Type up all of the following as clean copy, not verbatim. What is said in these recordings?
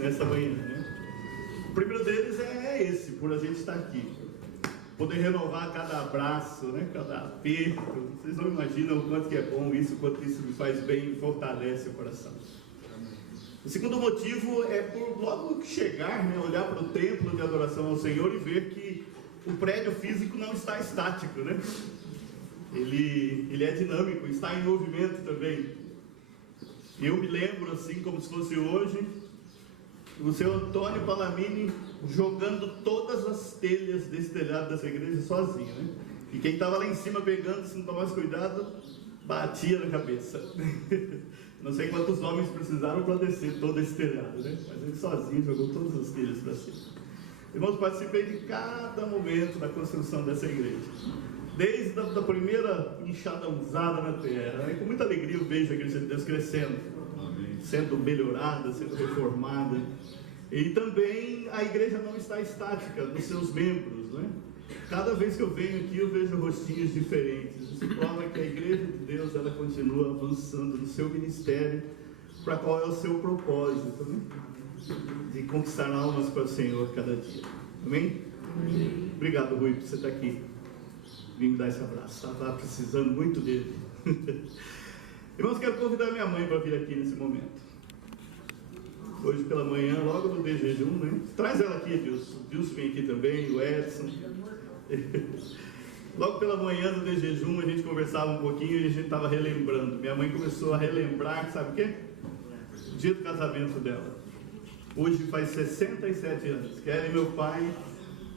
nessa manhã, né? O primeiro deles é esse, por a gente estar aqui. Poder renovar cada abraço, né? Cada aperto. Vocês não imaginam o quanto que é bom isso, o quanto isso me faz bem e fortalece o coração. O segundo motivo é por logo chegar, né? Olhar para o templo de adoração ao Senhor e ver que o prédio físico não está estático, né? Ele é dinâmico, está em movimento também. Eu me lembro, assim como se fosse hoje, o seu Antônio Palamini jogando todas as telhas desse telhado dessa igreja sozinho, né? E quem estava lá em cima pegando, se não tomasse cuidado, batia na cabeça. Não sei quantos homens precisaram para descer todo esse telhado, né? Mas ele sozinho jogou todas as telhas para cima. Irmãos, participei de cada momento da construção dessa igreja. Desde a primeira enxadãozada na terra, né? Com muita alegria eu vejo a igreja de Deus crescendo, sendo melhorada, sendo reformada. E também a igreja não está estática nos seus membros, né? Cada vez que eu venho aqui eu vejo rostinhos diferentes. Isso prova que a igreja de Deus, ela continua avançando no seu ministério, para qual é o seu propósito, né? De conquistar almas para o Senhor cada dia. Amém? Amém. Obrigado, Rui, por você estar aqui. Vim me dar esse abraço, estava precisando muito dele. Irmãos, quero convidar minha mãe para vir aqui nesse momento. Hoje pela manhã, logo no de jejum, né? Traz ela aqui, Edilson. O Edilson vem aqui também, o Edson. Logo pela manhã do de jejum, a gente conversava um pouquinho e a gente estava relembrando. Minha mãe começou a relembrar, sabe o quê? O dia do casamento dela. Hoje faz 67 anos. Que ela e meu pai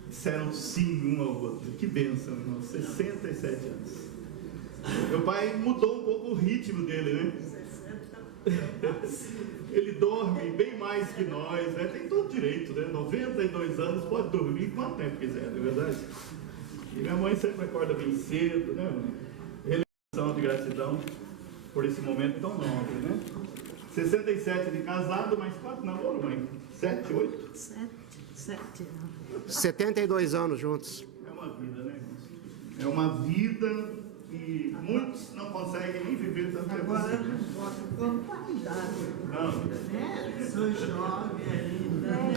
disseram sim um ao outro. Que bênção, irmão. 67 anos. Meu pai mudou um pouco o ritmo dele, né? Ele dorme bem mais que nós, né? Tem todo direito, né? 92 anos, pode dormir quanto tempo quiser, não é verdade? E minha mãe sempre acorda bem cedo, né? Relação de gratidão por esse momento tão nobre, né? 67 de casado, mais quanto namoro, mãe? 7, 8? 7 anos. 72 anos juntos. É uma vida, né? É uma vida que muitos não conseguem nem viver tanto tempo. Agora eu não posso com qualidade. Não. Né? Sou jovem ainda.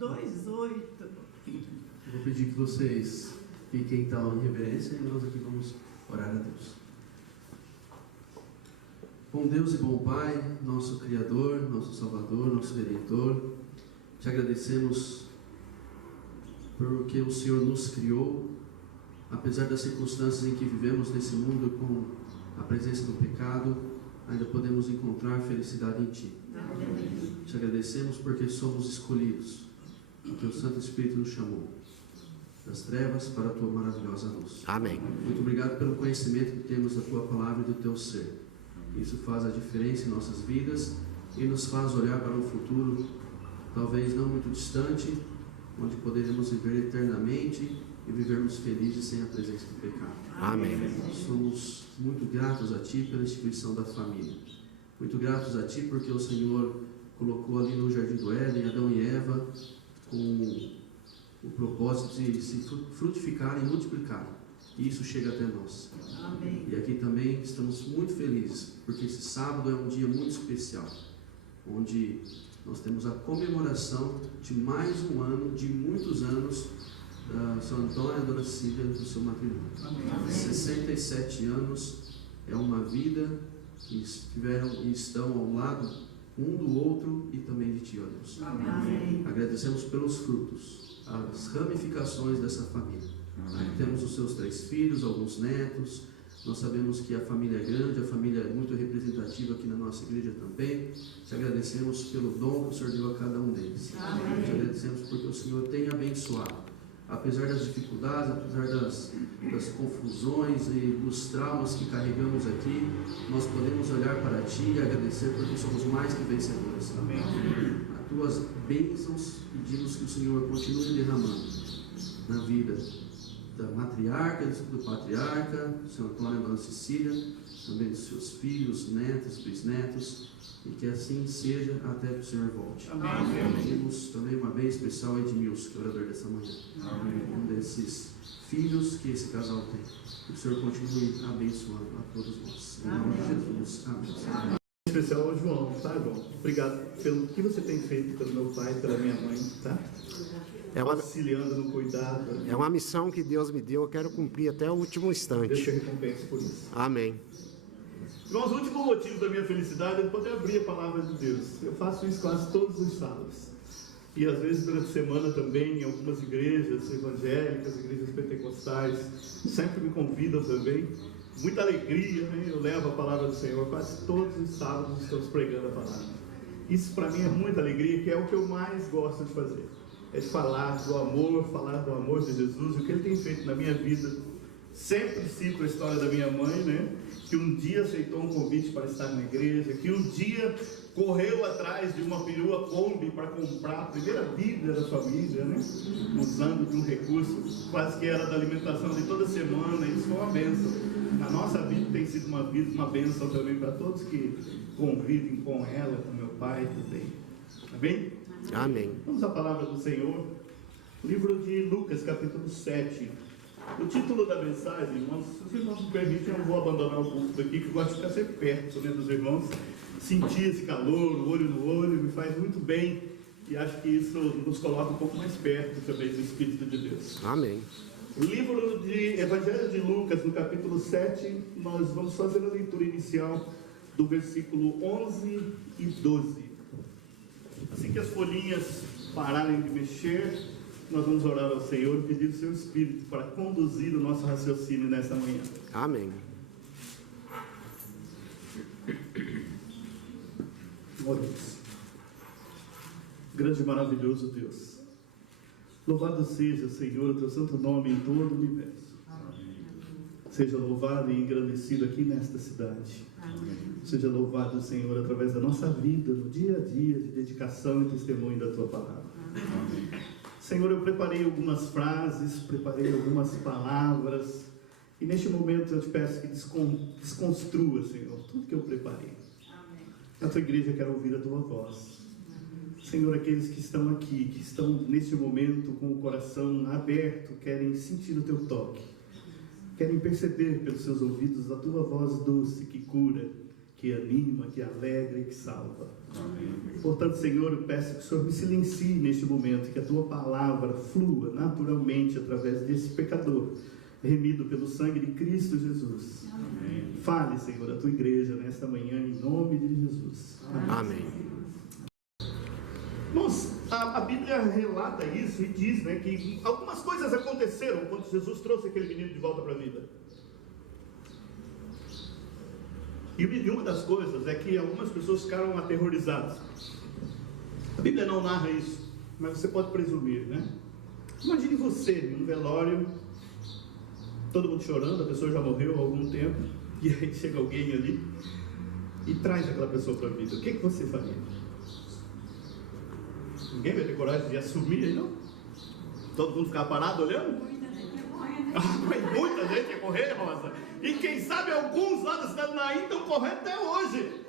2,8. Eu vou pedir que vocês fiquem então em reverência e nós aqui vamos orar a Deus. Bom Deus e bom Pai, nosso Criador, nosso Salvador, nosso Redentor, te agradecemos porque o Senhor nos criou, apesar das circunstâncias em que vivemos nesse mundo com a presença do pecado, ainda podemos encontrar felicidade em Ti. Amém. Te agradecemos porque somos escolhidos, porque o Santo Espírito nos chamou das trevas para a Tua maravilhosa luz. Amém. Muito obrigado pelo conhecimento que temos da Tua palavra e do Teu ser. Isso faz a diferença em nossas vidas e nos faz olhar para um futuro talvez não muito distante, onde poderemos viver eternamente e vivermos felizes sem a presença do pecado. Amém. Somos muito gratos a Ti pela instituição da família. Muito gratos a Ti porque o Senhor colocou ali no Jardim do Éden Adão e Eva com o propósito de se frutificar e multiplicar. E isso chega até nós. Amém. E aqui também estamos muito felizes, porque esse sábado é um dia muito especial, onde nós temos a comemoração de mais um ano, de muitos anos, da São Antônio e Dona Cecília do seu matrimônio. Amém. 67 anos é uma vida que estiveram e estão ao lado um do outro e também de Ti, ó Deus. Amém. Agradecemos pelos frutos, as ramificações dessa família. Temos os seus 3 filhos, alguns netos. Nós sabemos que a família é grande, a família é muito representativa aqui na nossa igreja também. Te agradecemos pelo dom que o Senhor deu a cada um deles. Amém. Te agradecemos porque o Senhor tem abençoado. Apesar das dificuldades, apesar das confusões e dos traumas que carregamos aqui, nós podemos olhar para Ti e agradecer porque somos mais que vencedores. Amém. As Tuas bênçãos, pedimos que o Senhor continue derramando na vida da matriarca, do patriarca, do São Antônio e Dona Cecília, também dos seus filhos, netos, bisnetos, e que assim seja até que o Senhor volte. Amém. Pedimos também uma bênção especial a Edmilson, que é o orador dessa manhã. Amém. Um desses filhos que esse casal tem. Que o Senhor continue abençoando a todos nós. Em nome de Jesus. Amém. Especial ao João, tá, João? Obrigado pelo que você tem feito pelo meu pai, pela minha mãe, tá? Auxiliando no cuidado. É uma missão que Deus me deu, eu quero cumprir até o último Deus te instante. recompense por isso. Amém. Irmãos, o último motivo da minha felicidade é poder abrir a palavra de Deus. Eu faço isso quase todos os sábados. E às vezes durante a semana também, em algumas igrejas evangélicas, igrejas pentecostais, sempre me convidam também. Muita alegria, né? Eu levo a palavra do Senhor, quase todos os sábados estamos pregando a palavra. Isso para mim é muita alegria, que é o que eu mais gosto de fazer. É de falar do amor de Jesus, o que Ele tem feito na minha vida. Sempre cito a história da minha mãe, né? Que um dia aceitou um convite para estar na igreja, que um dia correu atrás de uma perua Kombi para comprar a primeira Bíblia da família, né? Usando de um recurso quase que era da alimentação de toda semana. Isso foi uma bênção. Na nossa vida tem sido uma bênção também para todos que convivem com ela, com meu pai também. Amém? Amém. Vamos à palavra do Senhor. Livro de Lucas, capítulo 7. O título da mensagem, irmãos, se os irmãos me permitem, eu vou abandonar o púlpito aqui, que eu gosto de ficar sempre perto, né, dos irmãos. Sentir esse calor, olho no olho, me faz muito bem. E acho que isso nos coloca um pouco mais perto também do Espírito de Deus. Amém. O livro de Evangelho de Lucas, no capítulo 7, nós vamos fazer a leitura inicial do versículo 11 e 12. Assim que as folhinhas pararem de mexer, nós vamos orar ao Senhor e pedir o seu Espírito para conduzir o nosso raciocínio nessa manhã. Amém. Oremos. Grande e maravilhoso Deus, louvado seja, Senhor, o teu santo nome em todo o universo. Seja louvado e engrandecido aqui nesta cidade. Seja louvado, Senhor, através da nossa vida, no dia a dia, de dedicação e testemunho da tua palavra. Senhor, eu preparei algumas frases, preparei algumas palavras, e neste momento eu te peço que desconstrua, Senhor, tudo que eu preparei. A tua igreja quer ouvir a tua voz. Senhor, aqueles que estão aqui, que estão neste momento com o coração aberto, querem sentir o teu toque, querem perceber pelos seus ouvidos a tua voz doce, que cura, que anima, que alegra e que salva. Amém. Portanto, Senhor, eu peço que o Senhor me silencie neste momento, que a tua palavra flua naturalmente através desse pecador, remido pelo sangue de Cristo Jesus. Amém. Fale, Senhor, a tua igreja nesta manhã, em nome de Jesus. Amém. Irmãos, a Bíblia relata isso e diz, né, que algumas coisas aconteceram quando Jesus trouxe aquele menino de volta para a vida. E uma das coisas é que algumas pessoas ficaram aterrorizadas. A Bíblia não narra isso, mas você pode presumir, né? Imagine você num velório, todo mundo chorando, a pessoa já morreu há algum tempo, e aí chega alguém ali e traz aquela pessoa para a vida. O que você faria? Ninguém vai ter coragem de assumir aí, não? Todo mundo ficar parado olhando? Muita gente ia correr, Rosa. E quem sabe alguns lá da cidade de Naim estão correndo até hoje.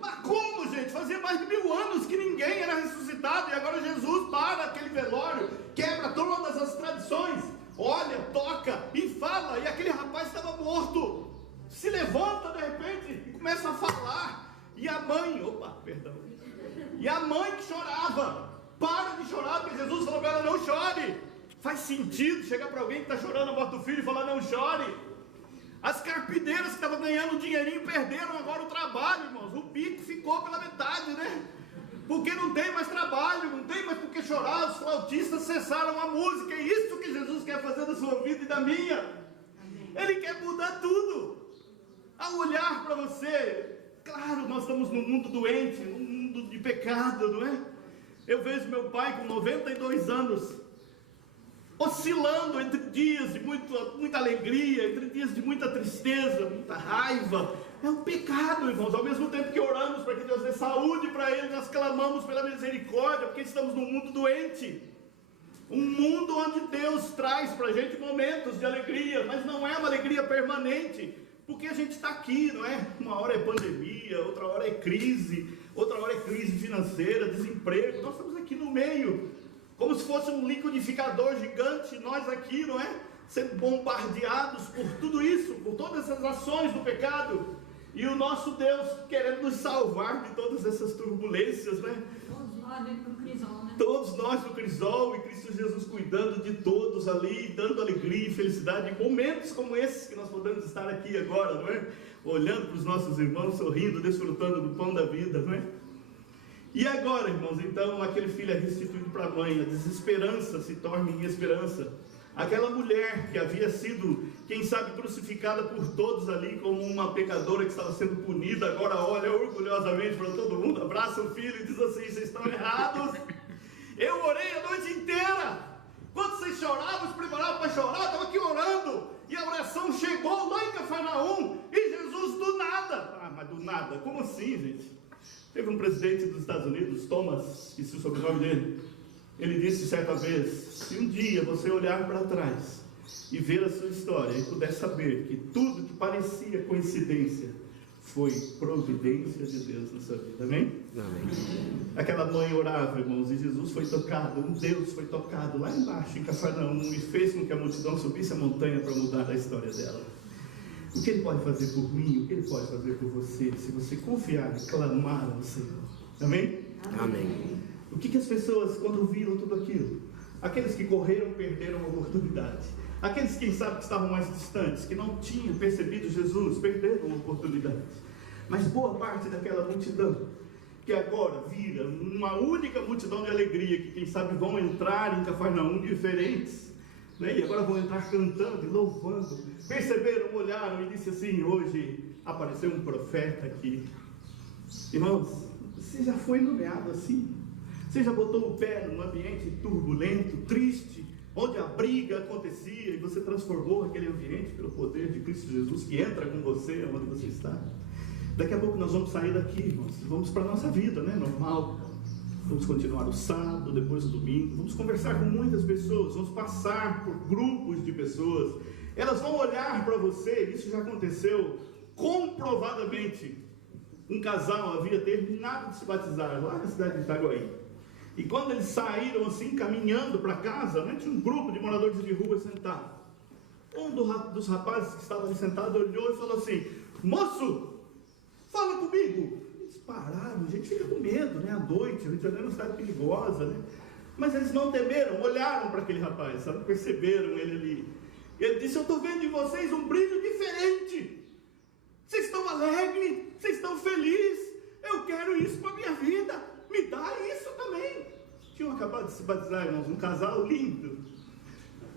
Mas como, gente? Fazia mais de 1000 anos que ninguém era ressuscitado, e agora Jesus para aquele velório, quebra todas as tradições, olha, toca e fala, e aquele rapaz estava morto, se levanta de repente e começa a falar, e a mãe, e a mãe que chorava, para de chorar, porque Jesus falou para ela: não chore. Faz sentido chegar para alguém que está chorando a morte do filho e falar: não chore. As carpideiras que estavam ganhando um dinheirinho perderam agora o trabalho, irmãos. O pico ficou pela metade, né? Porque não tem mais trabalho, não tem mais por que chorar. Os flautistas cessaram a música. É isso que Jesus quer fazer da sua vida e da minha. Ele quer mudar tudo. Ao olhar para você, claro, nós estamos num mundo doente, num mundo de pecado, não é? Eu vejo meu pai com 92 anos, oscilando entre dias de muita alegria, entre dias de muita tristeza, muita raiva. É um pecado, irmãos. Ao mesmo tempo que oramos para que Deus dê saúde para ele, nós clamamos pela misericórdia, porque estamos num mundo doente. Um mundo onde Deus traz para a gente momentos de alegria, mas não é uma alegria permanente, porque a gente está aqui, não é? Uma hora é pandemia, outra hora é crise, outra hora é crise financeira, desemprego. Nós estamos aqui no meio, como se fosse um liquidificador gigante, nós aqui, não é? Sendo bombardeados por tudo isso, por todas essas ações do pecado. E o nosso Deus querendo nos salvar de todas essas turbulências, né? Todos nós dentro do crisol, né? Todos nós no crisol, e Cristo Jesus cuidando de todos ali, dando alegria e felicidade em momentos como esses que nós podemos estar aqui agora, não é? Olhando para os nossos irmãos, sorrindo, desfrutando do pão da vida, não é? E agora, irmãos, então aquele filho é restituído para a mãe, a desesperança se torna em esperança. Aquela mulher que havia sido, quem sabe, crucificada por todos ali como uma pecadora que estava sendo punida, agora olha orgulhosamente para todo mundo, abraça o filho e diz assim: vocês estão errados, eu orei a noite inteira, quando vocês choravam, se preparavam para chorar, eu estava aqui orando, e a oração chegou lá em Cafarnaum, e Jesus do nada, mas do nada, como assim, gente? Teve um presidente dos Estados Unidos, Thomas, isso é o sobrenome dele. Ele disse certa vez: se um dia você olhar para trás e ver a sua história e puder saber que tudo que parecia coincidência foi providência de Deus na sua vida, amém? Amém. Aquela mãe orava, irmãos, e Jesus foi tocado, um Deus foi tocado lá embaixo em Cafarnaum e fez com que a multidão subisse a montanha para mudar a história dela. O que Ele pode fazer por mim, o que Ele pode fazer por você, se você confiar e clamar ao Senhor, amém? Amém. O que as pessoas, quando viram tudo aquilo, aqueles que correram, perderam a oportunidade. Aqueles, quem sabe, que estavam mais distantes, que não tinham percebido Jesus, perderam a oportunidade. Mas boa parte daquela multidão, que agora vira uma única multidão de alegria, que quem sabe vão entrar em Cafarnaum diferentes, né? E agora vão entrar cantando e louvando. Perceberam, olharam e disse assim: hoje apareceu um profeta aqui. Irmãos, você já foi nomeado assim? Você já botou o pé num ambiente turbulento, triste, onde a briga acontecia e você transformou aquele ambiente pelo poder de Cristo Jesus que entra com você onde você está? Daqui a pouco nós vamos sair daqui, irmãos, vamos para a nossa vida, né? Normal. Vamos continuar o sábado, depois o domingo, vamos conversar com muitas pessoas, vamos passar por grupos de pessoas. Elas vão olhar para você, isso já aconteceu comprovadamente. Um casal havia terminado de se batizar lá na cidade de Itaguaí. E quando eles saíram assim, caminhando para casa, né, tinha um grupo de moradores de rua sentado. Um dos rapazes que estava ali sentado olhou e falou assim: moço, fala comigo. Eles pararam, a gente fica com medo, né? À noite, o Rio de Janeiro é uma cidade perigosa, né? Mas eles não temeram, olharam para aquele rapaz, sabe? Perceberam ele ali. Ele disse: eu estou vendo em vocês um brilho diferente. Vocês estão alegres, vocês estão felizes. Eu quero isso para a minha vida. Me dá isso também. Tinham acabado de se batizar, irmãos, um casal lindo.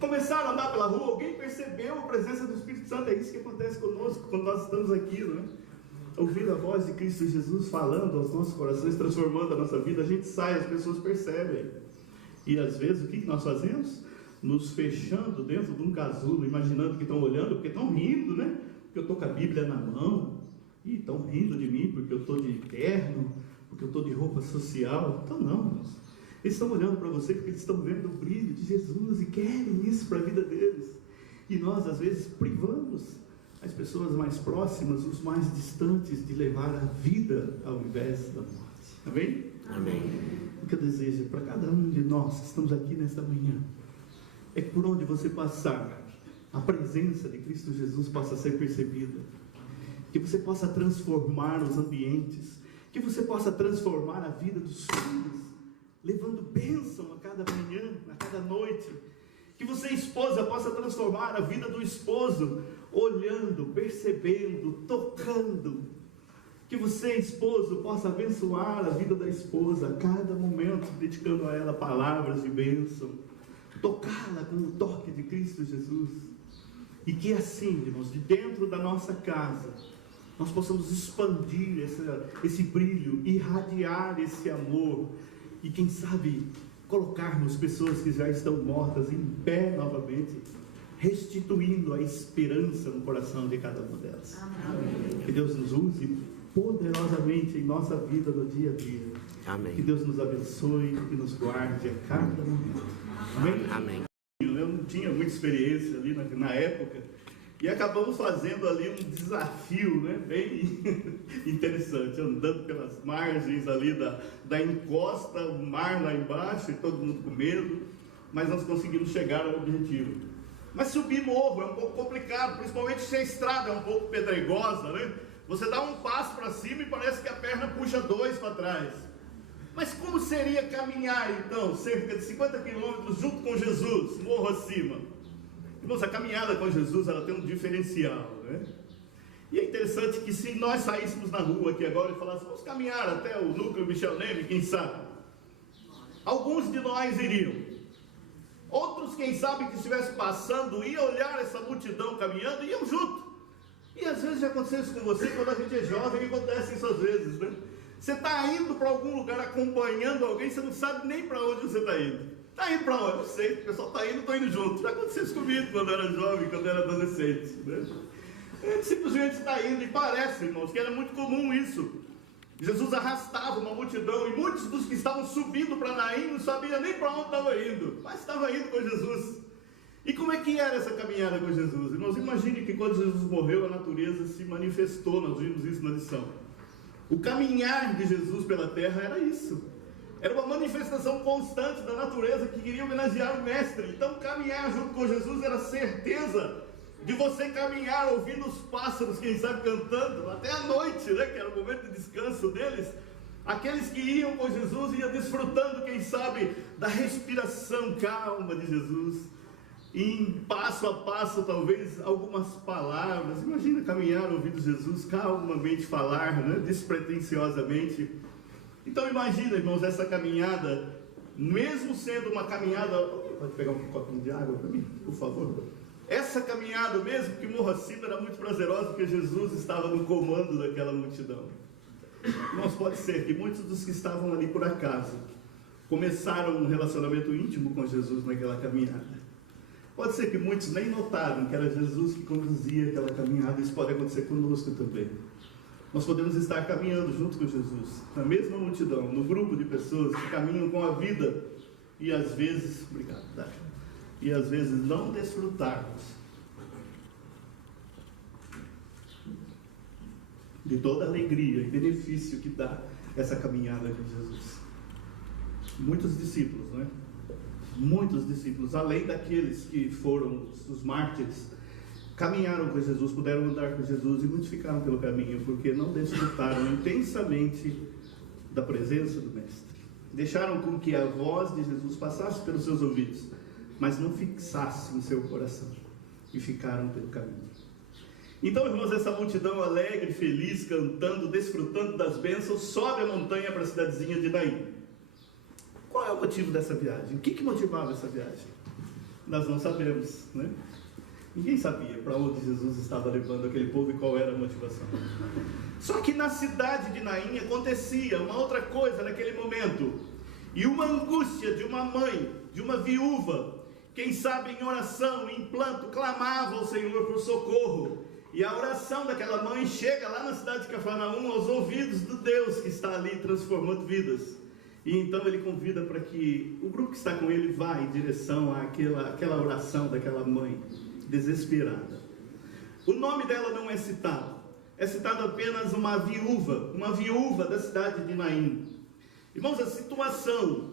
Começaram a andar pela rua, alguém percebeu a presença do Espírito Santo. É isso que acontece conosco quando nós estamos aqui, não é? Ouvindo a voz de Cristo Jesus falando aos nossos corações, transformando a nossa vida, a gente sai, as pessoas percebem. E às vezes o que nós fazemos? Nos fechando dentro de um casulo, imaginando que estão olhando, porque estão rindo, né? Porque eu estou com a Bíblia na mão, e estão rindo de mim porque eu estou de terno, porque eu estou de roupa social. Então não, eles estão olhando para você porque eles estão vendo o brilho de Jesus e querem isso para a vida deles. E nós às vezes privamos as pessoas mais próximas, os mais distantes, de levar a vida ao invés da morte. Amém? Amém. O que eu desejo para cada um de nós que estamos aqui nesta manhã é que por onde você passar, a presença de Cristo Jesus possa ser percebida, que você possa transformar os ambientes, que você possa transformar a vida dos filhos, levando bênção a cada manhã, a cada noite. Que você, esposa, possa transformar a vida do esposo, olhando, percebendo, tocando. Que você, esposo, possa abençoar a vida da esposa a cada momento, dedicando a ela palavras de bênção, tocá-la com o toque de Cristo Jesus. E que assim, irmãos, de dentro da nossa casa, nós possamos expandir esse brilho, irradiar esse amor, e quem sabe colocarmos pessoas que já estão mortas em pé novamente, restituindo a esperança no coração de cada uma delas. Amém. Que Deus nos use poderosamente em nossa vida no dia a dia. Amém. Que Deus nos abençoe e nos guarde a cada momento. Amém? Amém. Eu não tinha muita experiência ali na época, e acabamos fazendo ali um desafio, né, bem interessante, andando pelas margens ali da encosta, o mar lá embaixo, e todo mundo com medo, mas nós conseguimos chegar ao objetivo. Mas subir morro é um pouco complicado, principalmente se a estrada é um pouco pedregosa, né? Você dá um passo para cima e parece que a perna puxa 2 para trás. Mas como seria caminhar então, cerca de 50 quilômetros junto com Jesus, morro acima? Irmãos, a caminhada com Jesus, ela tem um diferencial, né? E é interessante que se nós saíssemos na rua aqui agora e falássemos, vamos caminhar até o núcleo Michel Neme, quem sabe? Alguns de nós iriam. Outros, quem sabe, que estivessem passando, iam olhar essa multidão caminhando e iam junto. E às vezes já aconteceu isso com você, quando a gente é jovem, acontece isso às vezes, né? Você está indo para algum lugar acompanhando alguém, você não sabe nem para onde você está indo. Está indo para onde? Não sei, o pessoal está indo, estou indo junto. Já aconteceu isso comigo quando eu era jovem, quando eu era adolescente, né? A gente simplesmente está indo, e parece, irmãos, que era muito comum isso. Jesus arrastava uma multidão, e muitos dos que estavam subindo para Naim não sabiam nem para onde estavam indo, mas estavam indo com Jesus. E como é que era essa caminhada com Jesus? Irmãos, imagine que quando Jesus morreu, a natureza se manifestou, nós vimos isso na lição. O caminhar de Jesus pela terra era isso. Era uma manifestação constante da natureza que queria homenagear o Mestre. Então, caminhar junto com Jesus era certeza de você caminhar ouvindo os pássaros, quem sabe, cantando, até a noite, né, que era o momento de descanso deles. Aqueles que iam com Jesus iam desfrutando, quem sabe, da respiração calma de Jesus. Em passo a passo, talvez, algumas palavras. Imagina caminhar ouvindo Jesus calmamente falar, né, despretensiosamente. Então imagina, irmãos, essa caminhada, mesmo sendo uma caminhada... Pode pegar um copinho de água para mim, por favor? Essa caminhada, mesmo que morra acima, era muito prazerosa, porque Jesus estava no comando daquela multidão. Irmãos, pode ser que muitos dos que estavam ali por acaso começaram um relacionamento íntimo com Jesus naquela caminhada. Pode ser que muitos nem notaram que era Jesus que conduzia aquela caminhada. Isso pode acontecer conosco também. Nós podemos estar caminhando junto com Jesus, na mesma multidão, no grupo de pessoas que caminham com a vida, e às vezes, obrigado, e às vezes não desfrutarmos de toda a alegria e benefício que dá essa caminhada com Jesus. Muitos discípulos, não é? Muitos discípulos, além daqueles que foram os mártires, caminharam com Jesus, puderam andar com Jesus, e muitos ficaram pelo caminho, porque não desfrutaram intensamente da presença do Mestre. Deixaram com que a voz de Jesus passasse pelos seus ouvidos, mas não fixasse no seu coração, e ficaram pelo caminho. Então, irmãos, essa multidão alegre, feliz, cantando, desfrutando das bênçãos, sobe a montanha para a cidadezinha de Naim. Qual é o motivo dessa viagem? O que motivava essa viagem? Nós não sabemos, né? Ninguém sabia para onde Jesus estava levando aquele povo e qual era a motivação. Só que na cidade de Naim acontecia uma outra coisa naquele momento. E uma angústia de uma mãe, de uma viúva, quem sabe em oração, em planto, clamava ao Senhor por socorro. E a oração daquela mãe chega lá na cidade de Cafarnaum aos ouvidos do Deus que está ali transformando vidas. E então ele convida para que o grupo que está com ele vá em direção àquela oração daquela mãe desesperada. O nome dela não é citado. É citado apenas uma viúva da cidade de Naim. Irmãos, a situação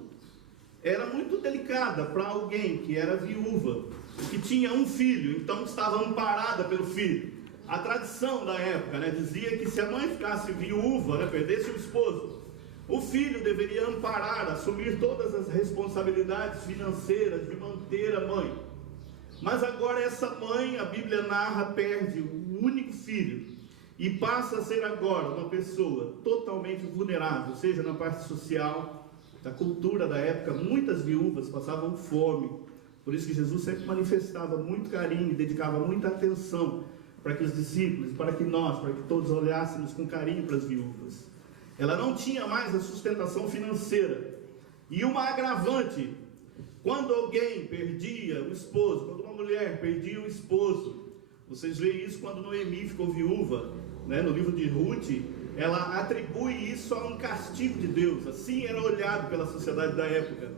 era muito delicada para alguém que era viúva, que tinha um filho, então estava amparada pelo filho. A tradição da época, né, dizia que se a mãe ficasse viúva, né, perdesse o esposo, o filho deveria amparar, assumir todas as responsabilidades financeiras de manter a mãe. Mas agora essa mãe, a Bíblia narra, perde o único filho e passa a ser agora uma pessoa totalmente vulnerável, seja na parte social, da cultura da época. Muitas viúvas passavam fome, por isso que Jesus sempre manifestava muito carinho e dedicava muita atenção para que os discípulos, para que nós, para que todos olhássemos com carinho para as viúvas. Ela não tinha mais a sustentação financeira. E uma agravante, quando alguém perdia o esposo, quando uma mulher perdia o esposo, vocês veem isso quando Noemi ficou viúva, né? No livro de Ruth, ela atribui isso a um castigo de Deus. Assim era olhado pela sociedade da época.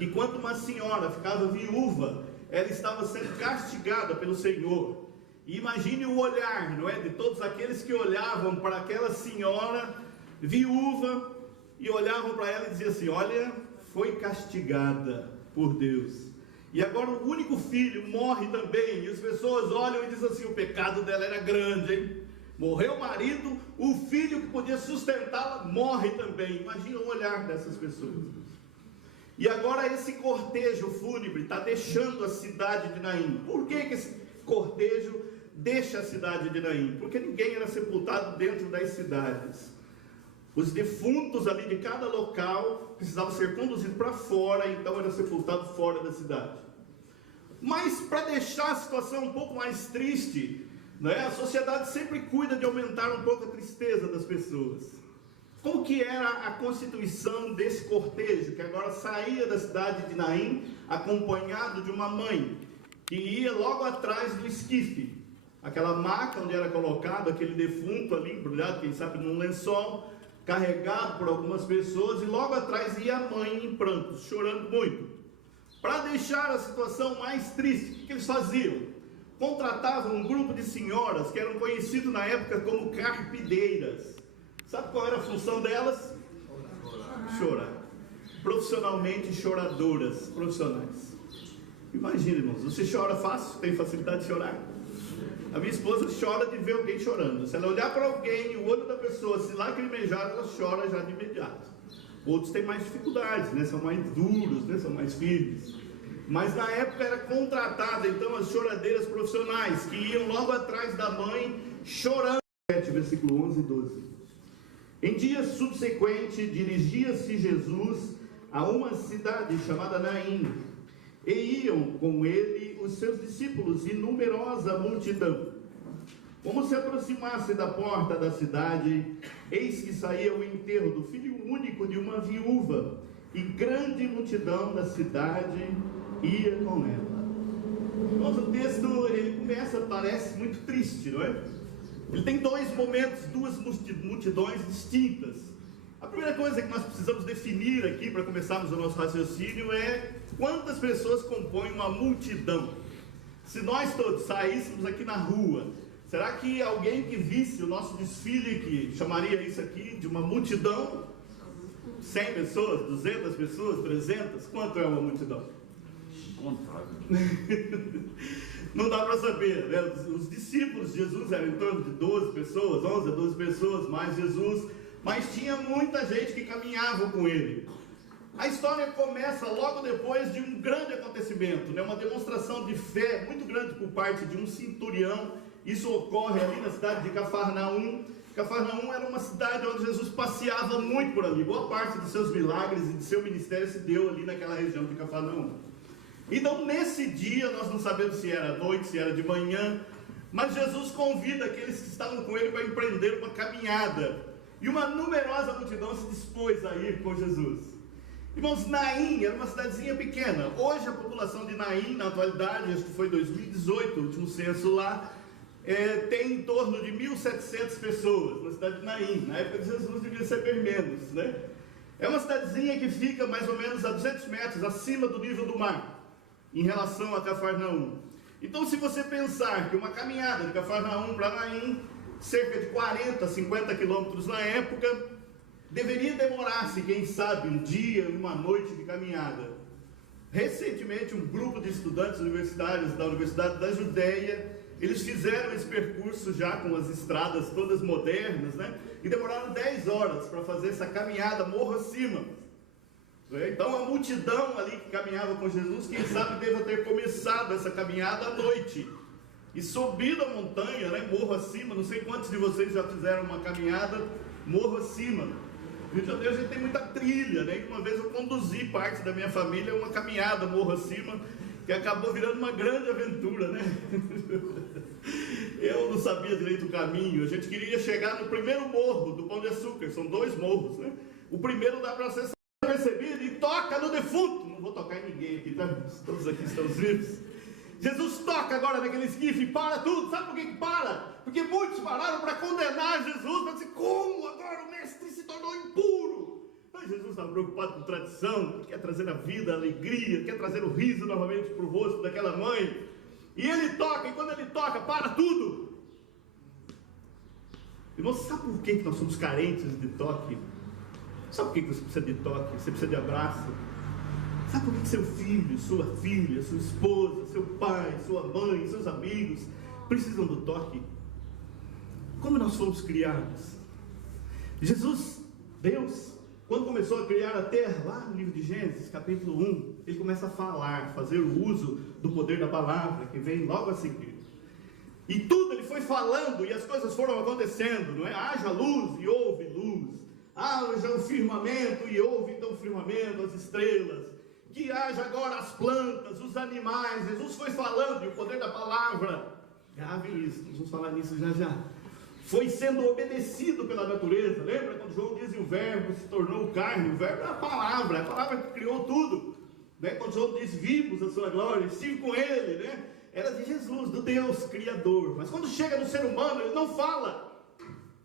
E quando uma senhora ficava viúva, ela estava sendo castigada pelo Senhor. E imagine o olhar, não é, de todos aqueles que olhavam para aquela senhora viúva e olhavam para ela e diziam assim: olha, foi castigada por Deus. E agora o único filho morre também, e as pessoas olham e dizem assim: o pecado dela era grande, hein? Morreu o marido, o filho que podia sustentá-la morre também. Imagina o olhar dessas pessoas. E agora esse cortejo fúnebre está deixando a cidade de Naim. Por que esse cortejo deixa a cidade de Naim? Porque ninguém era sepultado dentro das cidades. Os defuntos ali de cada local precisavam ser conduzidos para fora, então era sepultado fora da cidade. Mas para deixar a situação um pouco mais triste, né, a sociedade sempre cuida de aumentar um pouco a tristeza das pessoas. Como que era a constituição desse cortejo, que agora saía da cidade de Naim, acompanhado de uma mãe, que ia logo atrás do esquife, aquela maca onde era colocado aquele defunto ali, embrulhado, quem sabe num lençol, carregado por algumas pessoas, e logo atrás ia a mãe em prantos, chorando muito. Para deixar a situação mais triste, o que eles faziam? Contratavam um grupo de senhoras que eram conhecidas na época como carpideiras. Sabe qual era a função delas? Chorar. Profissionalmente choradoras, profissionais. Imagina, irmãos, você chora fácil? Tem facilidade de chorar? A minha esposa chora de ver alguém chorando. Se ela olhar para alguém e o olho da pessoa se lacrimejar, ela chora já de imediato. Outros têm mais dificuldades, né? São mais duros, né? São mais firmes. Mas na época era contratada então as choradeiras profissionais, que iam logo atrás da mãe chorando. Versículo 11 e 12. Em dia subsequente, dirigia-se Jesus a uma cidade chamada Naim, e iam com ele os seus discípulos e numerosa multidão. Como se aproximasse da porta da cidade, eis que saía o enterro do filho único de uma viúva, e grande multidão da cidade ia com ela. Irmãos, o texto ele começa, parece muito triste, não é? Ele tem dois momentos, duas multidões distintas. A primeira coisa que nós precisamos definir aqui para começarmos o nosso raciocínio é quantas pessoas compõem uma multidão. Se nós todos saíssemos aqui na rua, será que alguém que visse o nosso desfile que chamaria isso aqui de uma multidão? 100 pessoas, 200 pessoas, 300? Quanto é uma multidão? Incontável. Não dá para saber, né? Os discípulos de Jesus eram em torno de 12 pessoas, 11 a 12 pessoas, mais Jesus, mas tinha muita gente que caminhava com ele. A história começa logo depois de um grande acontecimento, né? Uma demonstração de fé muito grande por parte de um centurião. Isso ocorre ali na cidade de Cafarnaum. Cafarnaum era uma cidade onde Jesus passeava muito por ali. Boa parte dos seus milagres e de seu ministério se deu ali naquela região de Cafarnaum. Então nesse dia, nós não sabemos se era noite, se era de manhã, mas Jesus convida aqueles que estavam com ele para empreender uma caminhada, e uma numerosa multidão se dispôs a ir com Jesus. Irmãos, Naim era uma cidadezinha pequena. Hoje a população de Naim, na atualidade, acho que foi 2018, o último censo lá, tem em torno de 1.700 pessoas na cidade de Naim. Na época de Jesus devia ser bem menos, né? É uma cidadezinha que fica mais ou menos a 200 metros acima do nível do mar, em relação a Cafarnaum. Então, se você pensar que uma caminhada de Cafarnaum para Naim, cerca de 40, 50 quilômetros na época, deveria demorar-se, quem sabe, um dia e uma noite de caminhada. Recentemente, um grupo de estudantes universitários da Universidade da Judéia, eles fizeram esse percurso já com as estradas todas modernas, né? E demoraram 10 horas para fazer essa caminhada morro acima. Então a multidão ali que caminhava com Jesus, quem sabe deva ter começado essa caminhada à noite e subido a montanha, né, morro acima. Não sei quantos de vocês já fizeram uma caminhada morro acima. No Rio de Janeiro a gente tem muita trilha, né? E uma vez eu conduzi parte da minha família uma caminhada morro acima, que acabou virando uma grande aventura, né? Eu não sabia direito o caminho. A gente queria chegar no primeiro morro do Pão de Açúcar, são 2 morros, né? O primeiro dá para acessar recebido e toca no defunto. Não vou tocar em ninguém aqui, tá? Todos aqui estamos vivos. Jesus toca agora naquele esquife e para tudo. Sabe por que para? Porque muitos pararam para condenar Jesus, para dizer, como agora o mestre se tornou impuro? Mas Jesus estava preocupado com tradição, quer trazer a vida, a alegria, quer trazer o riso novamente para o rosto daquela mãe. E ele toca, e quando ele toca, para tudo. Irmão, sabe por que nós somos carentes de toque? Sabe por que você precisa de toque? Você precisa de abraço? Sabe por que seu filho, sua filha, sua esposa, seu pai, sua mãe, seus amigos precisam do toque? Como nós fomos criados. Jesus, Deus, quando começou a criar a terra, lá no livro de Gênesis, capítulo 1, ele começa a falar, fazer o uso do poder da palavra, que vem logo a seguir. E tudo ele foi falando, e as coisas foram acontecendo, não é? Haja luz, e houve luz. Haja o firmamento, e houve então o firmamento, as estrelas. Que haja agora as plantas, os animais. Jesus foi falando, e o poder da palavra, grave isso, nós vamos falar nisso já já, foi sendo obedecido pela natureza. Lembra quando João diz que o verbo se tornou carne? O verbo é a palavra que criou tudo, né? Quando João diz vimos a sua glória, estive com ele, né? Era de Jesus, do Deus Criador. Mas quando chega no ser humano, ele não fala.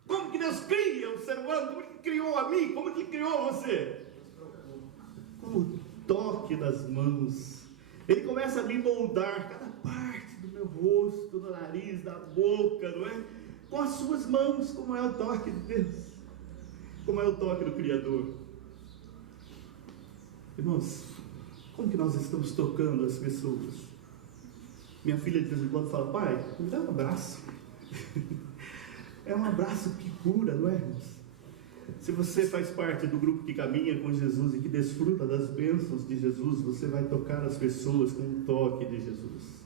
Como que Deus cria o ser humano? Como que criou a mim? Como que criou você? Com o toque das mãos. Ele começa a me moldar cada parte do meu rosto, do nariz, da boca, não é? Com as suas mãos, como é o toque de Deus, como é o toque do Criador. Irmãos, como que nós estamos tocando as pessoas? Minha filha de vez em quando fala: pai, me dá um abraço. É um abraço que cura, não é, irmãos? Se você faz parte do grupo que caminha com Jesus e que desfruta das bênçãos de Jesus, você vai tocar as pessoas com o toque de Jesus.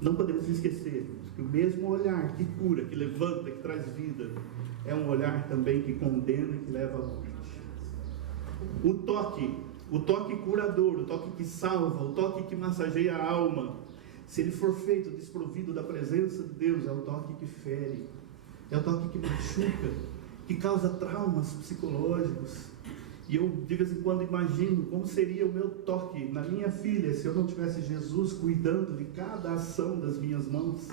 Não podemos esquecer que o mesmo olhar que cura, que levanta, que traz vida, é um olhar também que condena e que leva à morte. O toque curador, o toque que salva, o toque que massageia a alma, se ele for feito desprovido da presença de Deus, é o toque que fere, é o toque que machuca, que causa traumas psicológicos. E eu de vez em quando imagino como seria o meu toque na minha filha se eu não tivesse Jesus cuidando de cada ação das minhas mãos.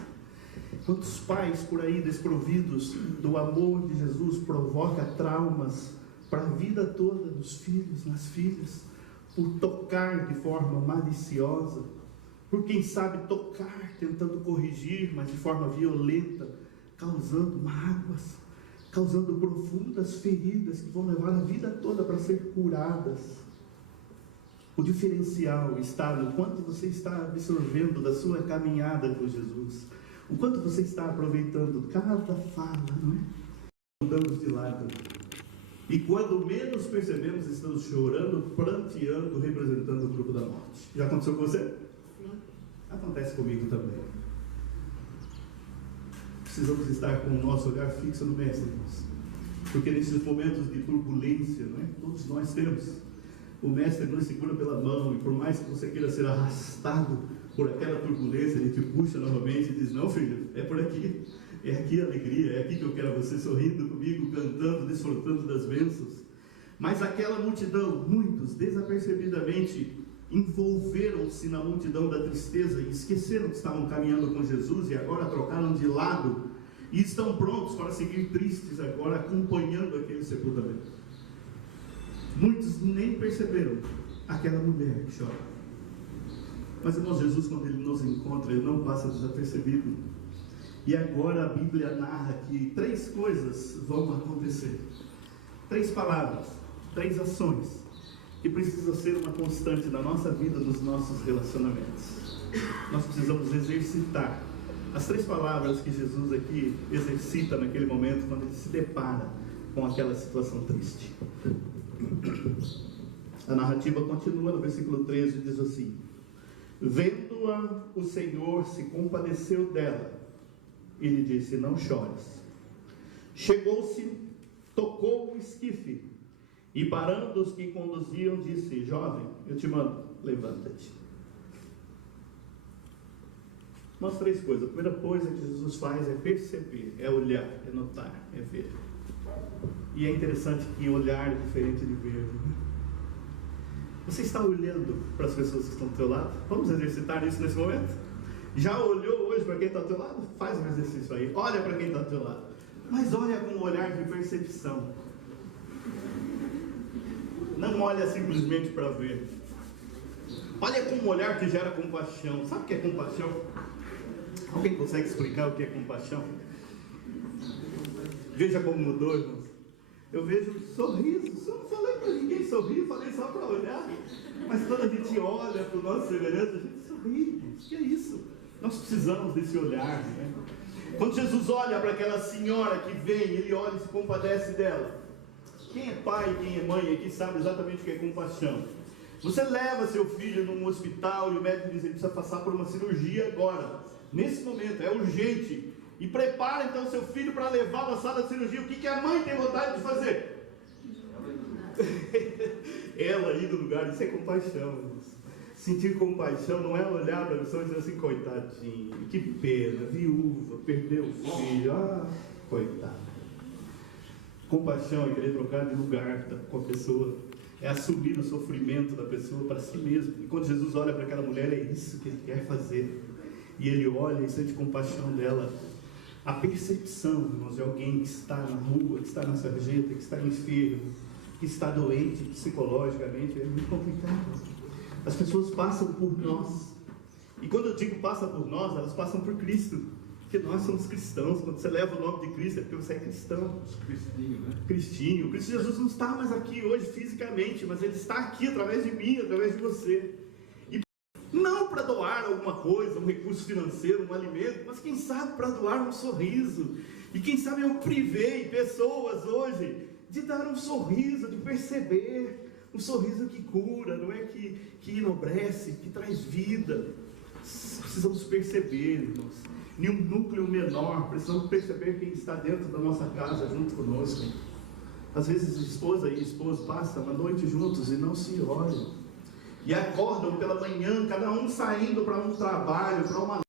Quantos pais por aí desprovidos do amor de Jesus provoca traumas para a vida toda dos filhos, nas filhas, por tocar de forma maliciosa, por quem sabe tocar tentando corrigir, mas de forma violenta, causando mágoas, causando profundas feridas que vão levar a vida toda para ser curadas. O diferencial está no quanto você está absorvendo da sua caminhada com Jesus, o quanto você está aproveitando cada fala, não é? Mudamos de lado. E quando menos percebemos, estamos chorando, pranteando, representando o grupo da morte. Já aconteceu com você? Sim. Acontece comigo também. Precisamos estar com o nosso olhar fixo no Mestre, irmãos. Porque nesses momentos de turbulência, não é? Todos nós temos. O Mestre nos segura pela mão, e por mais que você queira ser arrastado por aquela turbulência, ele te puxa novamente e diz: não, filho, é por aqui. É aqui a alegria, é aqui que eu quero você sorrindo comigo, cantando, desfrutando das bênçãos. Mas aquela multidão, muitos desapercebidamente envolveram-se na multidão da tristeza e esqueceram que estavam caminhando com Jesus e agora trocaram de lado e estão prontos para seguir tristes agora, acompanhando aquele sepultamento. Muitos nem perceberam aquela mulher que chora. Mas, irmão, Jesus, quando ele nos encontra, ele não passa desapercebido. E agora a Bíblia narra que 3 coisas vão acontecer. 3 palavras, 3 ações que precisam ser uma constante na nossa vida, nos nossos relacionamentos. Nós precisamos exercitar as 3 palavras que Jesus aqui exercita naquele momento, quando ele se depara com aquela situação triste. A narrativa continua no versículo 13, diz assim: vendo-a, o Senhor se compadeceu dela e lhe disse: não chores. Chegou-se, tocou o esquife e, parando os que conduziam, disse: jovem, eu te mando, levanta-te. Umas 3 coisas. A primeira coisa que Jesus faz é perceber, é olhar, é notar, é ver. E é interessante que olhar é diferente de ver, né? Você está olhando para as pessoas que estão do seu lado? Vamos exercitar isso nesse momento? Já olhou hoje para quem está do teu lado? Faz um exercício aí. Olha para quem está do teu lado. Mas olha com um olhar de percepção. Não olha simplesmente para ver. Olha com um olhar que gera compaixão. Sabe o que é compaixão? Alguém consegue explicar o que é compaixão? Veja como mudou, irmãos. Eu vejo um sorriso. Eu não falei para ninguém sorrir, falei só para olhar. Mas quando a gente olha para o nosso semelhante, a gente sorri. O que é isso? Nós precisamos desse olhar, né? Quando Jesus olha para aquela senhora que vem, ele olha e se compadece dela. Quem é pai, quem é mãe aqui sabe exatamente o que é compaixão. Você leva seu filho num hospital e o médico diz que ele precisa passar por uma cirurgia agora, nesse momento, é urgente. E prepara então seu filho para levá-lo à sala de cirurgia. O que a mãe tem vontade de fazer? Ela ir no lugar, isso é compaixão. Sentir compaixão não é olhar para a pessoa e dizer assim, coitadinho, que pena, viúva, perdeu o filho, coitado. Compaixão é querer trocar de lugar com a pessoa, é assumir o sofrimento da pessoa para si mesmo. E quando Jesus olha para aquela mulher, é isso que ele quer fazer. E ele olha e sente compaixão dela. A percepção, irmãos, de alguém que está na rua, que está na sarjeta, que está enfermo, que está doente psicologicamente, é muito complicado. As pessoas passam por nós. E quando eu digo passa por nós, elas passam por Cristo. Porque nós somos cristãos. Quando você leva o nome de Cristo, é porque você é cristão. Cristinho, né? Cristinho. O Cristo Jesus não está mais aqui hoje fisicamente, mas Ele está aqui através de mim, através de você. E não para doar alguma coisa, um recurso financeiro, um alimento, mas quem sabe para doar um sorriso. E quem sabe eu privei pessoas hoje de dar um sorriso, de perceber. Um sorriso que cura, não é que enobrece, que traz vida. Precisamos perceber, irmãos. Em um núcleo menor, precisamos perceber quem está dentro da nossa casa junto conosco. Às vezes esposa e esposo passam uma noite juntos e não se olham. E acordam pela manhã, cada um saindo para um trabalho, para uma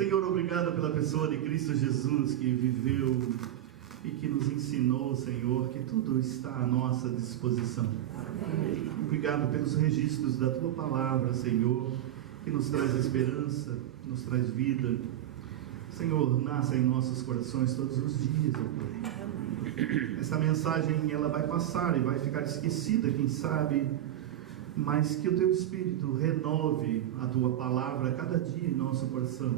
Senhor, obrigado pela pessoa de Cristo Jesus que viveu e que nos ensinou, Senhor, que tudo está à nossa disposição. Obrigado pelos registros da Tua Palavra, Senhor, que nos traz esperança, nos traz vida. Senhor, nasça em nossos corações todos os dias, ó Pai. Essa mensagem, ela vai passar e vai ficar esquecida, quem sabe, mas que o Teu Espírito renove a Tua Palavra a cada dia em nosso coração.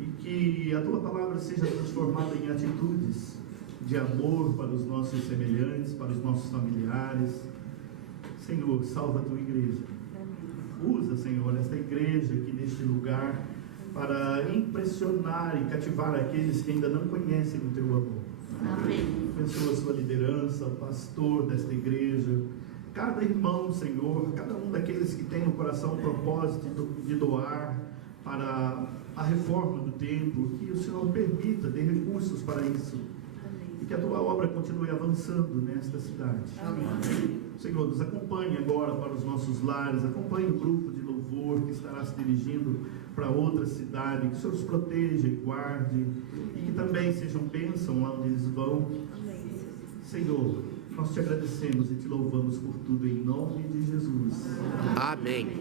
E que a Tua Palavra seja transformada em atitudes de amor para os nossos semelhantes, para os nossos familiares. Senhor, salva a Tua igreja. Usa, Senhor, esta igreja aqui neste lugar para impressionar e cativar aqueles que ainda não conhecem o Teu amor. Amém. Abençoa a sua liderança, o pastor desta igreja, cada irmão, Senhor, cada um daqueles que tem no coração o propósito de doar para a reforma do templo, que o Senhor permita, dê recursos para isso. E que a Tua obra continue avançando nesta cidade. Amém. Senhor, nos acompanhe agora para os nossos lares, acompanhe o grupo de louvor que estará se dirigindo para outra cidade, que o Senhor os proteja e guarde, e que também sejam bênção lá onde eles vão. Senhor, nós te agradecemos e te louvamos por tudo, em nome de Jesus. Amém.